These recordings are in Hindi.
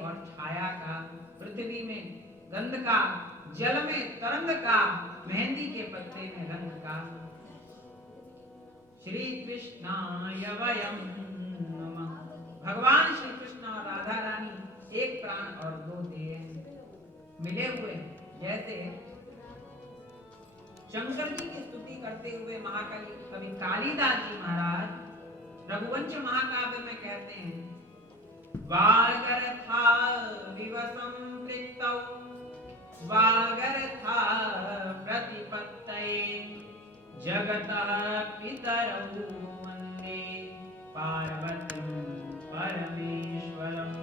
और छाया का, पृथ्वी में गंध का, जल में तरंग का, मेहंदी के पत्ते में रंग का। श्री कृष्णाय वयं नमः। भगवान श्री कृष्ण और राधा रानी एक प्राण और दो देह मिले हुए, जैसे शंकर जी की स्तुति करते हुए महाकवि कवि कालिदास जी महाराज रघुवंश महाकाव्य में कहते हैं, वागर्था विवसं पृक्तौ वागर्था प्रतिपत्तये जगतः पितरौ वन्दे पार्वतीं परमेश्वरम्।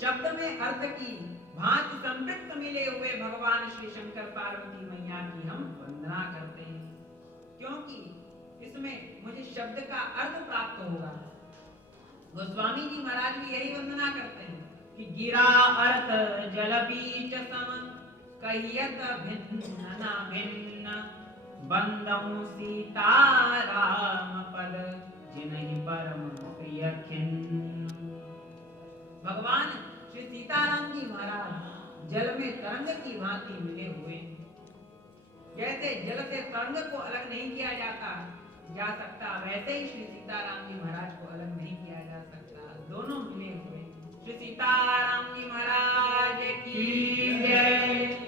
शब्द में अर्थ की भांति संपृक्त मिले हुए भगवान श्री शंकर पार्वती मैया की हम वंदना करते हैं, क्योंकि इसमें मुझे शब्द का अर्थ प्राप्त होगा। गोस्वामी जी महाराज भी यही वंदना करते हैं कि गिरा अर्थ जल बीच सम कहियत भिन्न न भिन्न बंदौ सीताराम पद जिन्हि परम प्रिय खिन्न। भगवान श्री सीताराम जी महाराज जल में तरंग की भांति मिले हुए, जैसे जल से तरंग को अलग नहीं किया जा सकता, वैसे ही श्री सीताराम जी महाराज को अलग नहीं किया जा सकता, दोनों मिले हुए। श्री सीताराम जी महाराज की जय।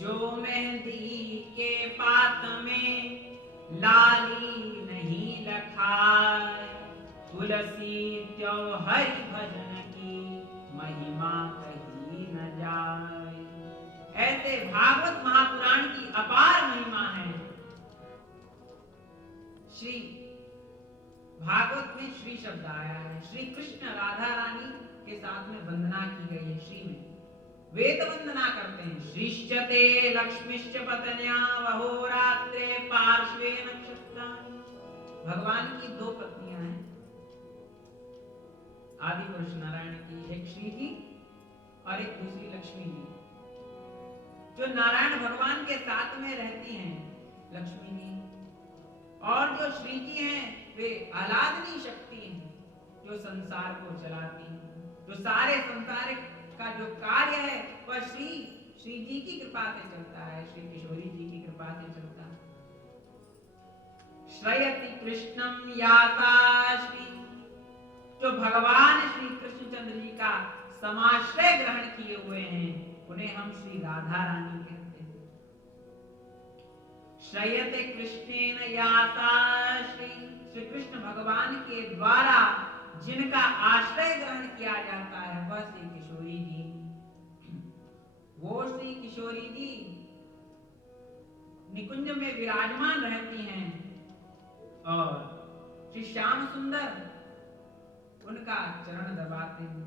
जो मेहंदी के पात में लाली नहीं लखाए, तुलसी त्यो हरि भजन की महिमा कही न जाए। ऐसे भागवत महापुराण की अपार महिमा है। श्री भागवत में श्री शब्द आया है, श्री कृष्ण राधा रानी के साथ में वंदना की गई है। श्री में वेद वंदना करते हैं, श्रीश्चते लक्ष्मीश्च पत्न्या वहो रात्रे पार्श्वे नक्षत्राणि। भगवान की दो पत्नियां हैं आदि पुरुष नारायण की, एक श्री जी और एक दूसरी लक्ष्मी जी, जो नारायण भगवान के साथ में रहती हैं। लक्ष्मी जी और जो श्री जी हैं वे आह्लादनी शक्ति हैं, जो संसार को चलाती हैं, जो सारे संसार का जो कार्य है वह श्री जी की कृपा से चलता है, श्री किशोरी जी की कृपा से चलता है। श्रयति कृष्णम याता श्री, जो भगवान श्री कृष्णचंद्र जी का समाश्रय ग्रहण किए हुए हैं, उन्हें हम श्री राधा रानी कहते हैं। श्रयते कृष्णेन याता श्री कृष्ण भगवान के द्वारा जिनका आश्रय ग्रहण किया जाता है वह श्री किशोरी जी। वो श्री किशोरी जी निकुंज में विराजमान रहती हैं और श्री श्याम सुंदर उनका चरण दबाते हैं।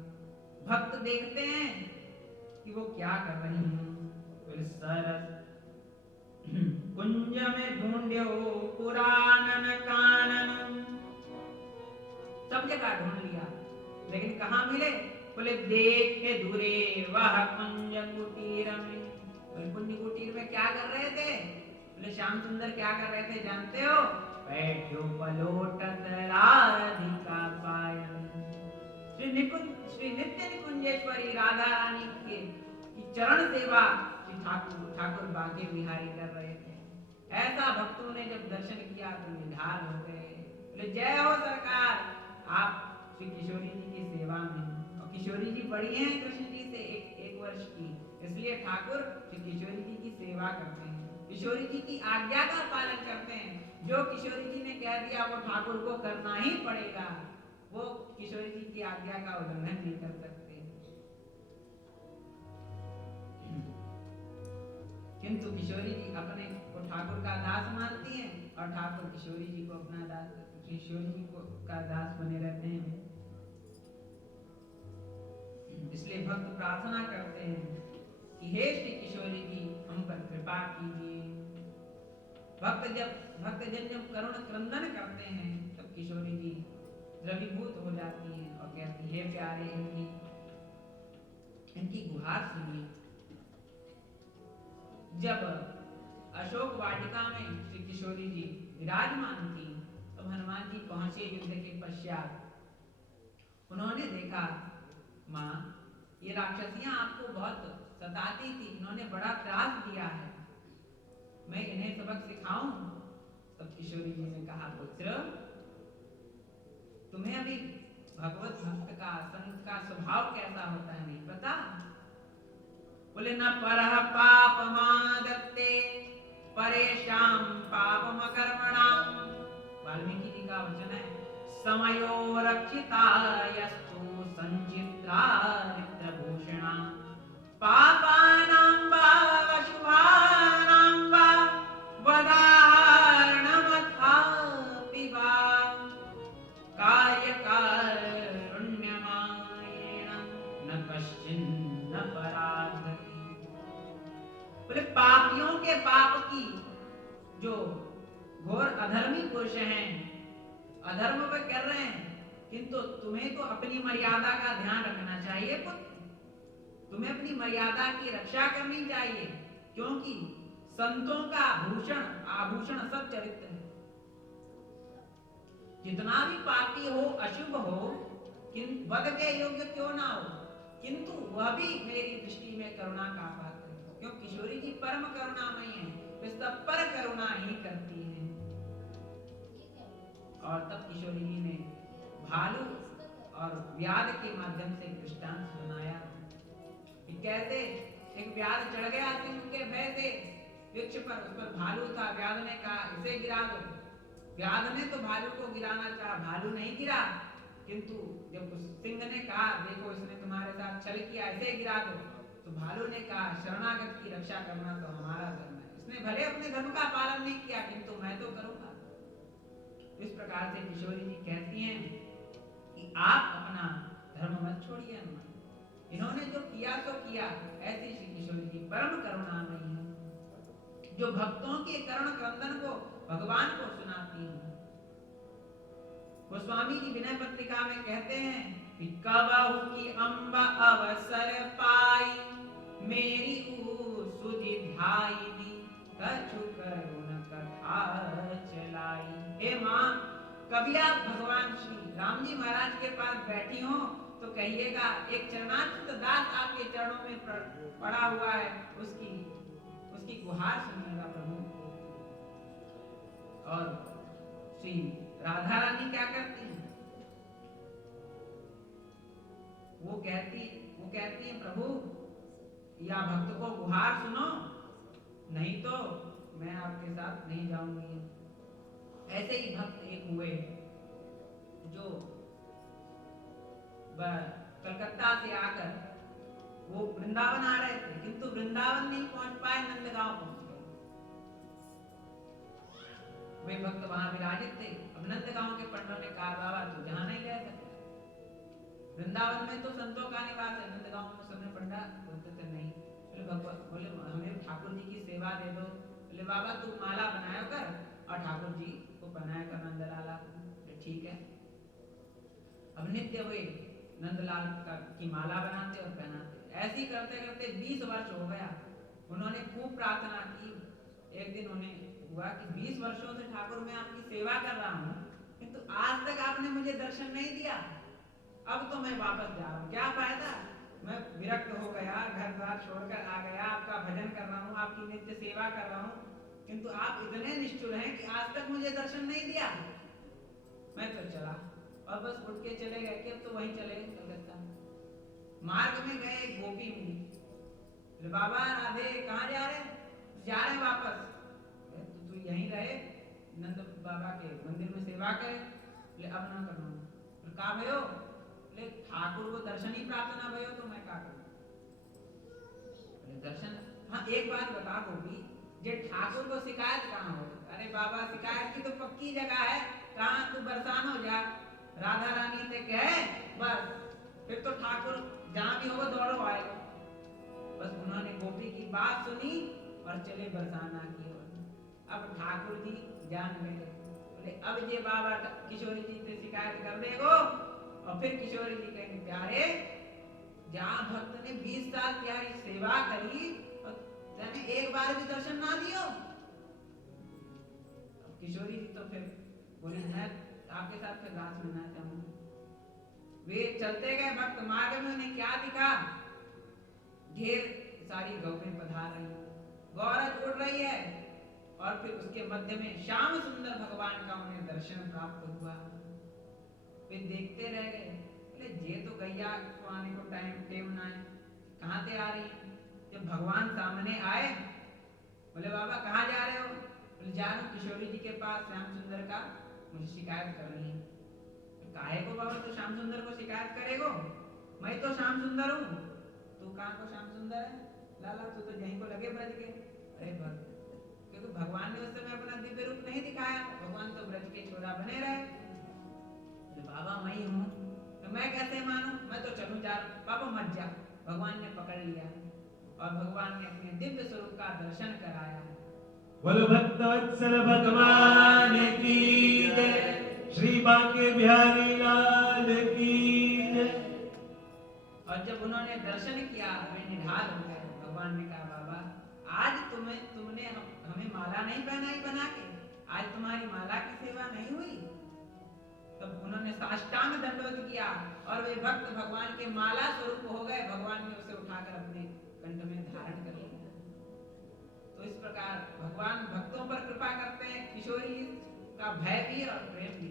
भक्त देखते हैं कि वो क्या कर रही हैं। सरस कुंज में ढूंढो पुराणन कानन, सब जगह ढूंढ लिया लेकिन कहाँ मिले? बोले देखे दूरे वह कुंज कुटीर में। बोले कुंज कुटीर में क्या कर रहे थे? बोले श्याम सुंदर क्या कर रहे थे जानते हो? बैठो पलोटत राधिका पायन। श्री नित्य निकुंजेश्वरी राधा रानी की चरण सेवा श्री ठाकुर बांके बिहारी कर रहे थे। ऐसा भक्तों ने जब दर्शन किया तो निढाल हो गए। बोले जय हो सरकार, आप श्री किशोरी जी की सेवा में। और किशोरी जी बड़ी हैं कृष्ण जी से एक वर्ष की, इसलिए ठाकुर श्री किशोरी जी की सेवा करते हैं, किशोरी जी की आज्ञा का पालन करते हैं। जो किशोरी जी ने कह दिया वो ठाकुर को करना ही पड़ेगा, वो किशोरी जी की आज्ञा का उल्लंघन नहीं कर सकते। किंतु किशोरी जी अपने को ठाकुर का दास मानती हैं और ठाकुर किशोरी जी को अपना दास, किशोरी जी को का दास बने रहते हैं। इसलिए भक्त प्रार्थना करते हैं कि हे श्री किशोरी जी हम पर कृपा कीजिए। भक्तजन जब करुण क्रंदन करते हैं तब किशोरी जी द्रवीभूत हो जाती हैं और कहती है प्यारे इनकी गुहार सुनिए। जब अशोक वाटिका में श्री किशोरी जी विराजमान थी तो हनुमान जी पहुंचे युद्ध के पश्चात। उन्होंने देखा देखा, माँ ये राक्षसियां आपको बहुत सताती थी, इन्होंने बड़ा त्रास दिया है, मैं इन्हें सबक सिखाऊं? तब किशोरी जी ने कहा, पुत्र तुम्हें अभी भगवत भक्त का, संत का स्वभाव कैसा होता है नहीं पता? बोले न परः पापमादत्ते परेशान पापम कर्मणाम। वाल्मीकि जी का वचन है, समयो रक्षितायस्तु संचित्रारित्रभूषणा पापानां वा अशुभानां वा वदाहरणमथापि वा कार्यकारुण्यमायेन न कश्चिन्न पराधति। बोले पापियों के पाप की, जो घोर अधर्मी पुरुष हैं, अधर्म वे कर रहे हैं, किंतु तुम्हें तो अपनी मर्यादा का ध्यान रखना चाहिए पुत्र, तुम्हें अपनी मर्यादा की रक्षा करनी चाहिए, क्योंकि संतों का भूषण आभूषण सब चरित्र है। जितना भी पापी हो, अशुभ हो, वध के योग्य क्यों ना हो, किंतु वह भी मेरी दृष्टि में करुणा का पात्र है, क्यों किशोरी जी परम करुणामयी हैं, वे सब पर करुणा ही करती हैं। और तब किशोरी जी ने भालू और व्याध के माध्यम से दृष्टांत सुनाया कि कैसे एक व्याध चढ़ गया सिंह के भय से वृक्ष पर, उस पर भालू था, व्याध ने कहा इसे गिरा दो। व्याध ने तो भालू को गिराना चाहा, भालू नहीं गिरा, किंतु जब उस सिंह ने कहा देखो इसने तुम्हारे साथ छल किया, इसे गिरा दो, तो भालू ने कहा शरणागत की रक्षा करना तो हमारा धर्म है, इसने भले अपने धर्म का पालन नहीं किया, किंतु मैं तो करूंगा। इस प्रकार से किशोरी जी कहती हैं कि आप अपना धर्म मत छोड़िए हनुमान, इन्होंने जो किया तो किया। ऐसी श्री किशोरी जी परम करुणामयी है, जो भक्तों के करुण क्रंदन को भगवान को सुनाती हैं। गोस्वामी जी विनय पत्रिका में कहते हैं कि कबहु की अम्बा अवसर पाई, मेरी सुधि ध्याई दी, कछु करुण कथा चलाई। हे माँ, कभी आप भगवान श्री राम जी महाराज के पास बैठी हो तो कहिएगा एक चरणाच्युत दास आपके चरणों में पड़ा हुआ है, उसकी गुहार सुनिएगा प्रभु। और श्री राधा रानी क्या करती हैं? वो कहती है प्रभु या भक्त को गुहार सुनो, नहीं तो मैं आपके साथ नहीं जाऊंगी। ऐसे ही भक्त एक हुए जो कलकत्ता से आकर वो वृंदावन आ रहे थे, किंतु वृंदावन नहीं पहुंच पाए, नंदगांव पहुंच गए। वे भक्त वहां विराजित थे। अब नंदगांव के पंडितों ने कहा बाबा तू जहां नहीं रह सकते, वृंदावन में तो संतों का निवास है, नंदगांव में सबने पंडा बोलते थे नहीं। बोले भगवान, बोले हमें ठाकुर जी की सेवा दे दो। बोले बाबा तू माला बनाया कर और ठाकुर जी को बनाया कर नंदलाला। ठीक है। अब नित्य वे नंदलाल की माला बनाते और पहनाते। ऐसे करते करते 20 वर्ष हो गया। उन्होंने खूब प्रार्थना की। एक दिन उन्हें हुआ कि 20 वर्षों से ठाकुर मैं आपकी सेवा कर रहा हूँ, किंतु आज तक आपने मुझे दर्शन नहीं दिया, अब तो मैं वापस जा रहा हूँ, क्या फायदा, मैं विरक्त हो गया, घर द्वार छोड़कर आ गया, आपका भजन कर रहा हूँ, आपकी नित्य सेवा कर रहा हूँ, किंतु आप इतने निष्ठुर हैं कि आज तक मुझे दर्शन नहीं दिया। मैं तो चला और बस उठ के चले गए कि अब तो वहीं चले गए कलकत्ता। मार्ग में गए, एक गोपी मिली। बाबा राधे कहाँ जा रहे? जा रहे वापस। तो तू यहीं रहे, नंद बाबा के मंदिर में सेवा करे। ले अब ना करना। कहा भयो? ले ठाकुर को दर्शन ही प्राप्त ना भयो तो मैं क्या करूं? दर्शन, हाँ एक बात बता गोपी, जे ठाकुर को शिकायत कहाँ हो? अरे बाबा शिकायत की तो पक्की जगह है, कहाँ तू बरसान हो जा, राधा रानी से कहे बस, फिर तो ठाकुर जहां भी होगा दौड़ो आएगा। बस उन्होंने गोपी की बात सुनी और चले बरसाना की ओर। अब ठाकुर जी जान गए, बोले अब ये बाबा किशोरी जी से शिकायत कर देगो। और फिर किशोरी जी कहेंगे प्यारे, जहाँ भक्त ने 20 साल प्यारी सेवा करी और तेने एक बार भी दर्शन ना दियो। किशोरी जी तो फिर बोली मैं आपके साथ फिर रास मिलना चाहूंगी। वे चलते गए भक्त, मार्ग में उन्हें क्या दिखा? ढेर सारी गौएं पधार रही, गौरज उड़ रही है, और फिर उसके मध्य में श्याम सुंदर भगवान का उन्हें दर्शन प्राप्त हुआ। वे देखते रह गए, बोले ये तो गैया तो आने को टाइम ना है, कहाँ से आ रही है? जब भगवान सामने आए, बोले बाबा कहाँ जा रहे हो? बोले जा रहा हूँ किशोरी जी के पास, श्याम सुंदर का मुझे शिकायत करनी है। काहे को बाबा तो श्याम सुंदर को शिकायत करेगो? मैं तो श्याम सुंदर हूँ। तू कहाँ को श्याम सुंदर है? लाला तू तो यहीं को लगे ब्रज के। अरे भक्त, क्योंकि भगवान ने उस समय अपना दिव्य रूप नहीं दिखाया, भगवान तो ब्रज के छोरा बने रहे। तो बाबा मैं ही हूँ, तो मैं कैसे मानूं? मैं तो चलूं जा रहा। बाबा मत जा। भगवान ने पकड़ लिया और भगवान ने अपने दिव्य स्वरूप का दर्शन कराया। बोलो भक्तवत्सल भगवान की जय, श्री बांके बिहारी लाल की जय। और जब उन्होंने दर्शन किया, वे निढाल हो गए। भगवान ने कहा बाबा आज तुमने हमें माला नहीं पहनाई बना के, आज तुम्हारी माला की सेवा नहीं हुई। तब उन्होंने साष्टांग दंडवत किया और वे भक्त भगवान के माला स्वरूप हो गए। भगवान ने उसे उठाकर अपने कंठ में धारण कर लिया। तो इस प्रकार भगवान भक्तों पर कृपा करते हैं, किशोरी का भय भी और प्रेम भी।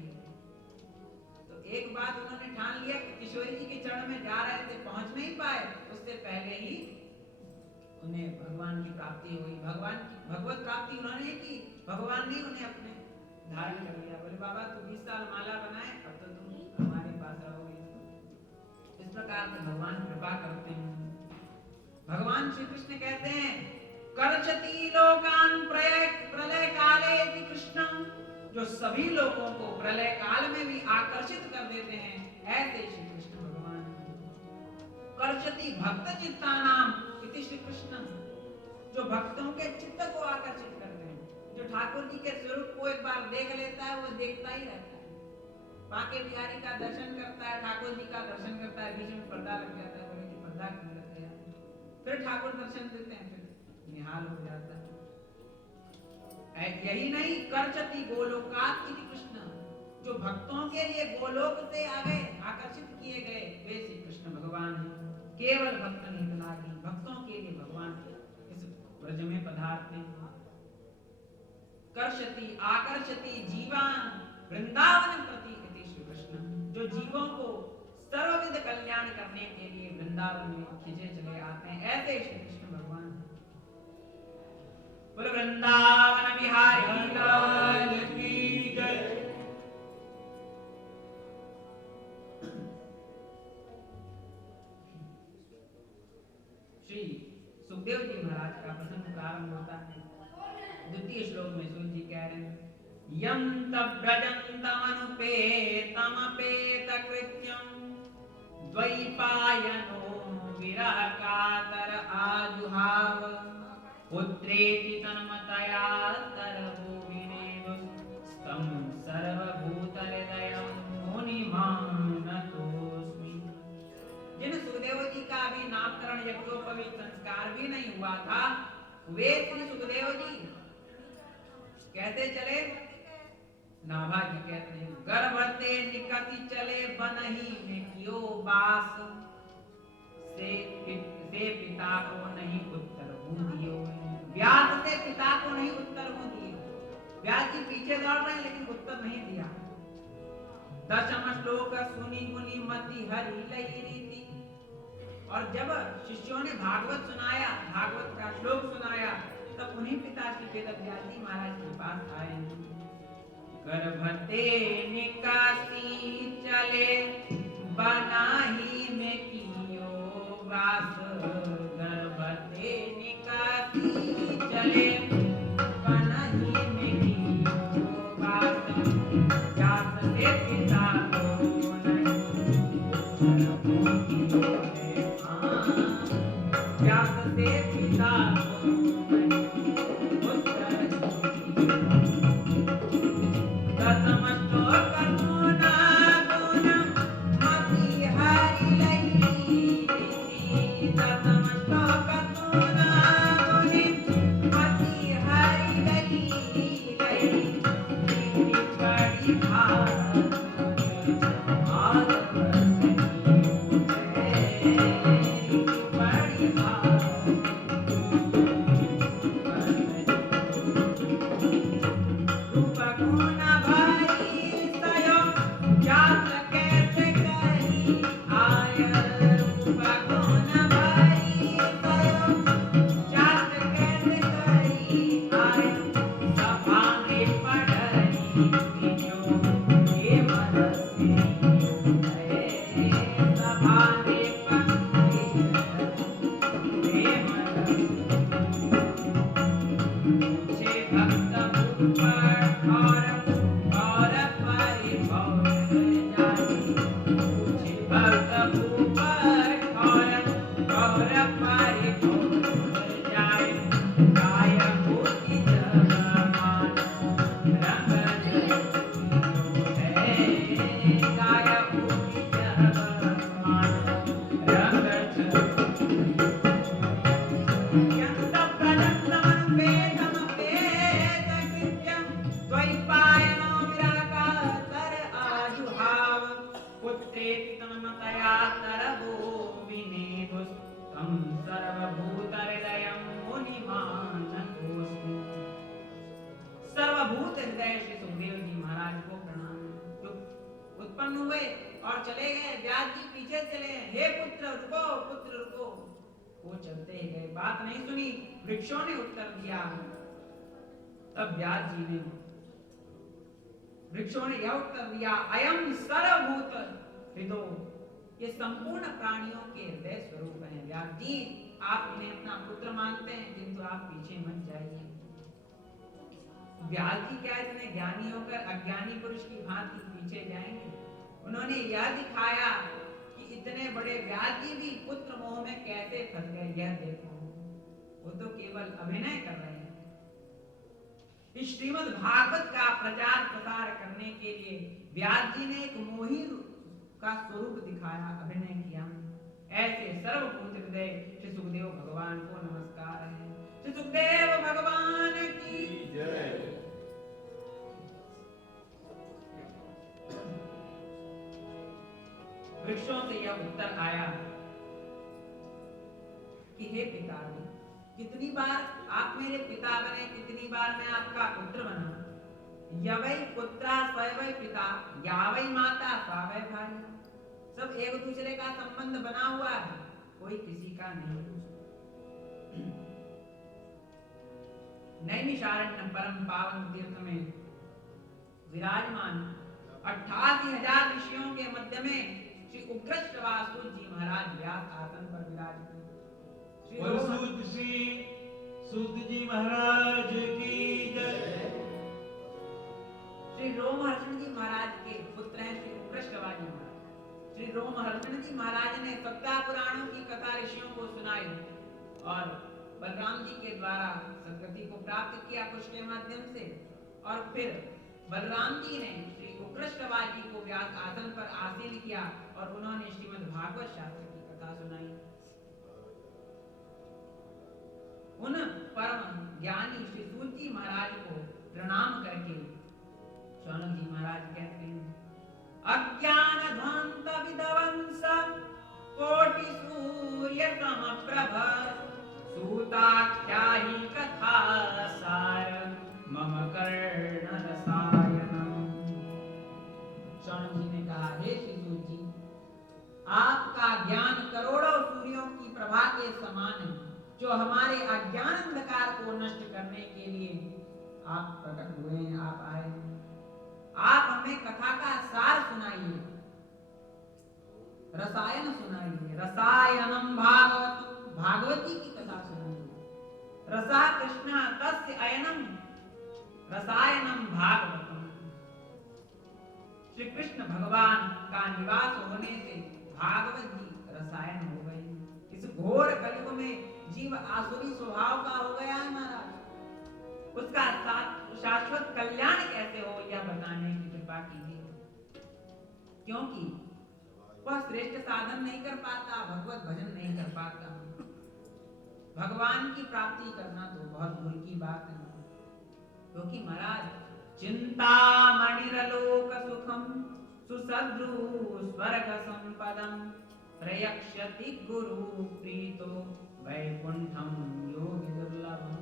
तो एक बात उन्होंने ठान लिया कि किशोरी जी के चरण में जा रहे थे, पहुंच नहीं पाए, उससे पहले ही उन्हें भगवान की प्राप्ति हुई। भगवान की भगवत प्राप्ति उन्होंने की, भगवान ने उन्हें अपने धारण कर लिया। बोले बाबा तू 20 साल माला बनाए, अब तो तुम हमारे पास रहोगे। इस प्रकार से भगवान कृपा करते हैं। भगवान श्री कृष्ण कहते हैं कर्षति लोकान प्रलय काले कृष्णम, जो सभी लोगों को प्रलय काल में भी आकर्षित कर देते हैं, ऐसे श्री कृष्ण भगवान। कर्षति भक्त चित्तानाम इति श्री कृष्ण, जो भक्तों के चित्त को आकर्षित करते हैं, जो ठाकुर जी के स्वरूप को एक बार देख लेता है वो देखता ही रहता है। बांके बिहारी का दर्शन करता है, ठाकुर जी का दर्शन करता है, बीच में पर्दा लग जाता है, बोले कि पर्दा क्यों लग गया? फिर ठाकुर दर्शन देते हैं, फिर निहाल हो जाता है। यही नहीं, कर्षति गोलोकात इति कृष्ण, जो भक्तों के लिए गोलोक से आ गए, आकर्षित किए गए, वे श्री कृष्ण भगवान हैं। केवल भक्त नहीं लागी, भक्तों के लिए भगवान इस ब्रज में पधारते। कर्षति आकर्षति जीवान वृंदावन प्रति इति श्री कृष्ण, जो जीवों को सर्वविध कल्याण करने के लिए वृंदावन में खिंचे चले आते हैं, ऐसे श्री कृष्ण भगवान हैं। बोलो वृंदावन बिहारी लाल की जय। श्री सुखदेव जी महाराज का प्रसंग प्रारंभ होता है। द्वितीय श्लोक में सूर्य जी कह रहे हैं यम तब्रजन्तमनुपेतमपेत कृत्यं द्वैपायनो विरह कातर आजुहाव पुत्रेति तन्मतया तरभुविनेव तं सर्वभूतहृदयं मुनिमानतोऽस्मि। जिन सुखदेव जी का भी नामकरण यज्ञोपवीत संस्कार भी नहीं हुआ था, वे श्री सुखदेव जी कहते चले, नाभा जी कहते हैं गर्भते निकति चले बनही में कियो बास, से पिता को नहीं उत्तर दियो। व्यास से पिता को नहीं उत्तर दिए। व्यास जी पीछे दौड़ रहे हैं लेकिन उत्तर नहीं दिया। दशम श्लोक सुनी मुनि मति हरि लई रीति, और जब शिष्यों ने भागवत सुनाया, भागवत का श्लोक सुनाया, तब उन्हीं पिताश्री वेदव्यास जी महाराज के पास आए। गर्भते निकासी चले बनाही में कियो वास, गर्भते निकासी चले बनाही में कियो वास, व्यास से पिता को नहीं व्यास से पिता सर्वभूत हृदय श्री सुखदेव जी महाराज को प्रणाम। जो उत्पन्न हुए और चले गए, व्यास जी पीछे चले, हे पुत्र रुको, पुत्र रुको। वो चलते ही गए, बात नहीं सुनी, वृक्षों ने उत्तर दिया। तब व्यास जी ने, वृक्षों ने यह उत्तर दिया, अयम सर्वभूत हृदो, ये संपूर्ण प्राणियों के हृदय स्वरूप हैं। व्यास जी आप इन्हें अपना पुत्र मानते हैं, किंतु आप पीछे मत जाइए। व्यास जी क्या इतने ज्ञानी होकर अज्ञानी पुरुष की भांति पीछे जाएंगे? उन्होंने यह दिखाया कि इतने बड़े व्यास जी भी पुत्र मोह में कैसे फंस गए। यह देखो, वो तो केवल अभिनय कर रहे हैं। इस श्रीमद् भागवत का प्रचार प्रसार करने के लिए व्यास जी ने एक मोही का स्वरूप दिखाया, अभिनय किया। ऐसे सर्वभूत हृदय श्री सुखदेव भगवान को नमस्कार है। श्री सुखदेव भगवान की जय। वृक्षों से यह उत्तर आया कि हे पिताजी, कितनी बार आप मेरे पिता बने, कितनी बार मैं आपका पुत्र बना। यवै पुत्रा स्वै पिता, यावै माता स्वावै भाई। सब एक दूसरे का संबंध बना हुआ है, कोई किसी का नहीं। नैमिषारण्य परम पावन तीर्थ में विराजमान 88,000 ऋषियों के मध्य में श्री उग्रश्रवा वासुदेव जी महाराज व्यास आसन पर विराजमान। श्री सूत जी महाराज की जय। श्री रोमहर्षण जी महाराज के पुत्र हैं श्री उग्रश्रवा जी महाराज। श्री रोमहर्षण जी महाराज ने सप्ताह पुराणों की कथा ऋषियों को सुनाई और बलराम जी के द्वारा सद्गति को प्राप्त किया कुश के माध्यम से। और फिर बलराम जी ने श्री उग्रश्रवा जी को व्यास आसन पर आसीन किया और उन्होंने श्रीमद् भागवत शास्त्र की कथा सुनाई। उन परम ज्ञानी श्री सूत जी महाराज को प्रणाम करके शौनक जी महाराज कहते हैं, अज्ञान ध्वंत विध्वंस कोटि सूर्य समप्रभ, सूताख्याहि कथा सार मम कर्ण रसायनम। शौनक जी ने कहा, हे श्री सूत जी, आपका ज्ञान करोड़ों सूर्यों की प्रभा के समान है, जो हमारे अज्ञान अंधकार को नष्ट करने के लिए आप प्रकट हुए हैं, आप आए हैं। आप हमें कथा का सार सुनाइए, रसायन सुनाइए। रसायनम भागवत, भागवती की कथा सुनाइए। रसा कृष्ण तस्य अयनम रसायनम भागवतम। श्री कृष्ण भगवान का निवास होने से भागवत जी रसायन हो गई। इस घोर कलयुग में जीव आसुरी स्वभाव का हो गया है महाराज, उसका शाश्वत कल्याण कैसे हो यह बताने की कृपा कीजिए। क्योंकि वह श्रेष्ठ साधन नहीं कर पाता, भगवत भजन नहीं कर पाता, भगवान की प्राप्ति करना तो बहुत दूर की बात है। क्योंकि महाराज चिंतामणिरलोक सुखम सुसद्रु स्वर्ग संपदम प्रयक्षति गुरु प्रीतो वैकुंठम योगी दुर्लभम।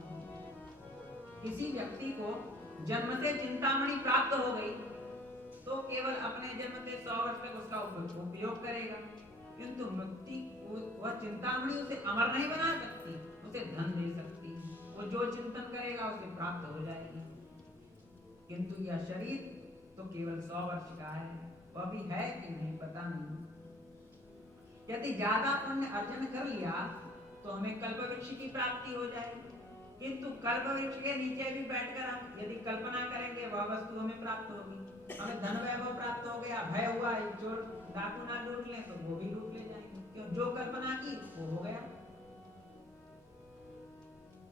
किसी व्यक्ति को जन्म से चिंतामणि प्राप्त हो गई तो केवल अपने जन्म से 100 वर्ष तक उसका उपयोग करेगा। किंतु मुक्ति वह चिंतामणि उसे अमर नहीं बना सकती, उसे धन दे सकती। वो जो चिंतन करेगा उसे प्राप्त हो जाएगी। किंतु यह शरीर तो केवल 100 वर्ष का है, वह भी है कि नहीं पता नहीं। यदि ज्यादा पुण्य अर्जन कर लिया तो हमें कल्प वृक्ष की प्राप्ति हो जाएगी। किंतु कल्प वृक्ष के नीचे भी बैठकर हम यदि कल्पना करेंगे वह वस्तु हमें प्राप्त होगी। हमें धन वैभव प्राप्त हो गया, भय हुआ चोर डाकू ना लूट लें तो वो भी लूट ले जाएंगे, क्यों जो कल्पना की वो हो गया।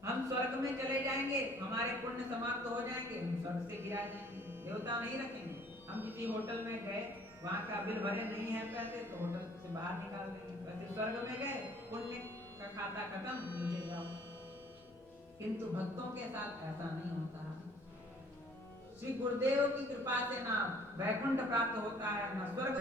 हम स्वर्ग में चले जाएंगे, हमारे पुण्य समाप्त हो जाएंगे, हम स्वर्ग से गिरा जाएंगे, देवता नहीं रखेंगे। हम किसी होटल में गए, वहां का बिल भरे नहीं है पैसे तो होटल से बाहर निकाल देंगे। वैसे स्वर्ग में गए, पुण्य का खाता खत्म, नीचे जाओ। किंतु भक्तों के साथ ऐसा नहीं होता। श्री गुरुदेव की कृपा से ना वैकुंठ प्राप्त होता है, ना स्वर्ग